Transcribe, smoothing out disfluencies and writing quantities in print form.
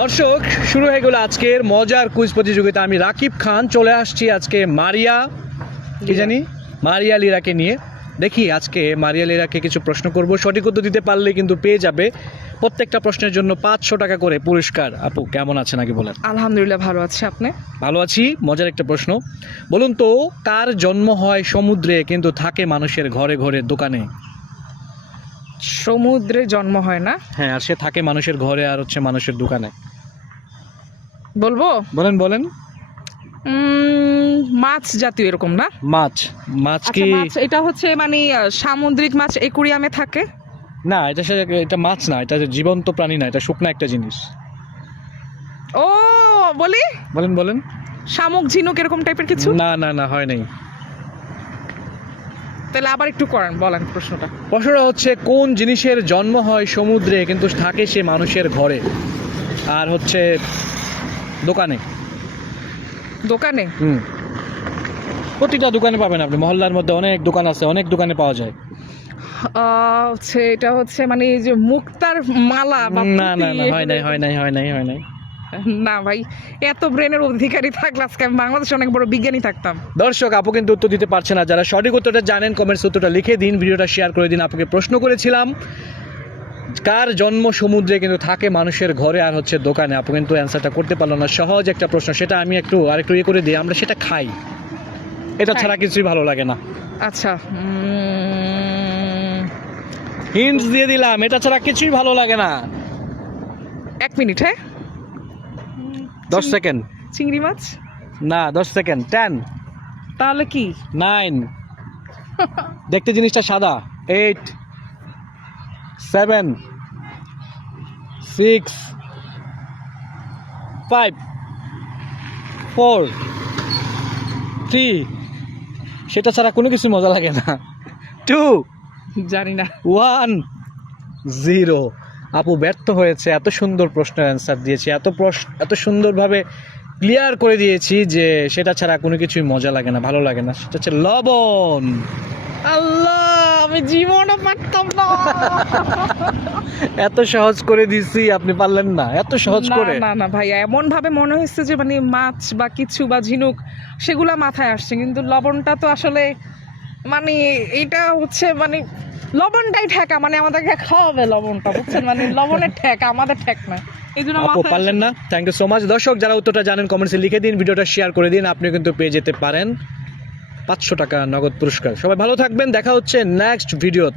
দর্শক, শুরু হয়ে গেল আজকের মজার কুইজ প্রতিযোগিতা। আমি রাকিব খান চলে আসছি আজকে মারিয়া লিরাকে নিয়ে। দেখি আজকে মারিয়া লিরাকে কিছু প্রশ্ন করব, সঠিক উত্তর দিতে পারলে কিন্তু পেয়ে যাবে প্রত্যেকটা প্রশ্নের জন্য 500 টাকা করে পুরস্কার। আপু কেমন আছেন আগে বলেন? আলহামদুলিল্লাহ, ভালো আছি। আপনি? ভালো আছি। মজার একটা প্রশ্ন, বলুন তো কার জন্ম হয় সমুদ্রে কিন্তু থাকে মানুষের ঘরে ঘরে দোকানে? সমুদ্রে জন্ম হয় না? হ্যাঁ, আর সে থাকে মানুষের ঘরে আর হচ্ছে মানুষের দোকানে। বলবো? বলেন। মাছ জাতীয় এরকম না? মাছ কি? আচ্ছা, মাছ এটা হচ্ছে মানে সামুদ্রিক মাছ একুরিয়ামে থাকে? না, এটা মাছ না, এটা জীবন্ত প্রাণী না, এটা শুকনা একটা জিনিস। ও বলি, বলেন। শামুক ঝিনুক এরকম টাইপের কিছু? না হয় নাই। তাহলে আবার একটু বলেন প্রশ্নটা হচ্ছে কোন জিনিসের জন্ম হয় সমুদ্রে কিন্তু থাকে সে মানুষের ঘরে আর হচ্ছে দোকানে? প্রতিটা দোকানে পাবেন আপনি, মহল্লার মধ্যে অনেক দোকান আছে, অনেক দোকানে পাওয়া যায়। হচ্ছে এটা হচ্ছে মানে এই যে মুক্তার মালা বা না হয় নাই। না ভাই, এত ব্রেনের অধিকারী থাকলে আজকে আমি বাংলাদেশে অনেক বড় বিজ্ঞানী থাকতাম। দর্শক, আপু কিন্তু উত্তর দিতে পারছে না। যারা সঠিক উত্তরটা জানেন কমেন্টস উত্তরটা লিখে দিন, ভিডিওটা শেয়ার করে দিন। আপুকে প্রশ্ন করেছিলাম কার জন্ম সমুদ্রে কিন্তু থাকে মানুষের ঘরে আর হচ্ছে দোকানে। আপু কিন্তু অ্যান্সারটা করতে পারলো না। সহজ একটা প্রশ্ন, সেটা আমি আরেকটু ইয়ে করে দিই। আমরা সেটা খাই, এটা ছাড়া কিছুই ভালো লাগে না। আচ্ছা, হিন্টস দিয়ে দিলাম, এটা ছাড়া কিছুই ভালো লাগে না। 1 মিনিট। হ্যাঁ, 10 সেকেন্ড। চিংড়ি মাছ? না, 10 সেকেন্ড। 10, তাহলে কি? 9, দেখতে জিনিসটা সাদা। 8, 7, 6, 5, 4, 3, সেটা ছাড়া কোনো কিছু মজা লাগে না। 2, জানি না। 1, 0। আপু ব্যর্থ হয়েছে। এত সুন্দর প্রশ্নের অ্যান্সার দিয়েছি, এত সুন্দরভাবে ক্লিয়ার করে দিয়েছি যে সেটা ছাড়া কোনো কিছুই মজা লাগে না, ভালো লাগে না। সেটা হচ্ছে লবণ। আল্লাহ, আমি জীবনও পারতাম না। এত সহজ করে দিছি, আপনি পারলেন না? এত সহজ করে? না ভাই, এমন ভাবে মনে হচ্ছে যে মানে মাছ বা কিছু বা ঝিনুক সেগুলা মাথায় আসছে, কিন্তু লবণটা তো আসলে মানে এটা হচ্ছে মানে লবণটাই ঠেকা, মানে আমাদেরকে খাওয়াবে লবণটা, বুঝছেন? মানে লবণের ঠেকা, আমাদের ঠেক না, এই জন্য আপু পারলেন না। Thank you so much. দর্শক, যারা উত্তরটা জানেন কমেন্টসে লিখে দিন, ভিডিওটা শেয়ার করে দিন। আপনি কিন্তু পেয়ে যেতে পারেন 500 টাকা নগদ পুরস্কার। সবাই ভালো থাকবেন, দেখা হচ্ছে নেক্সট ভিডিও।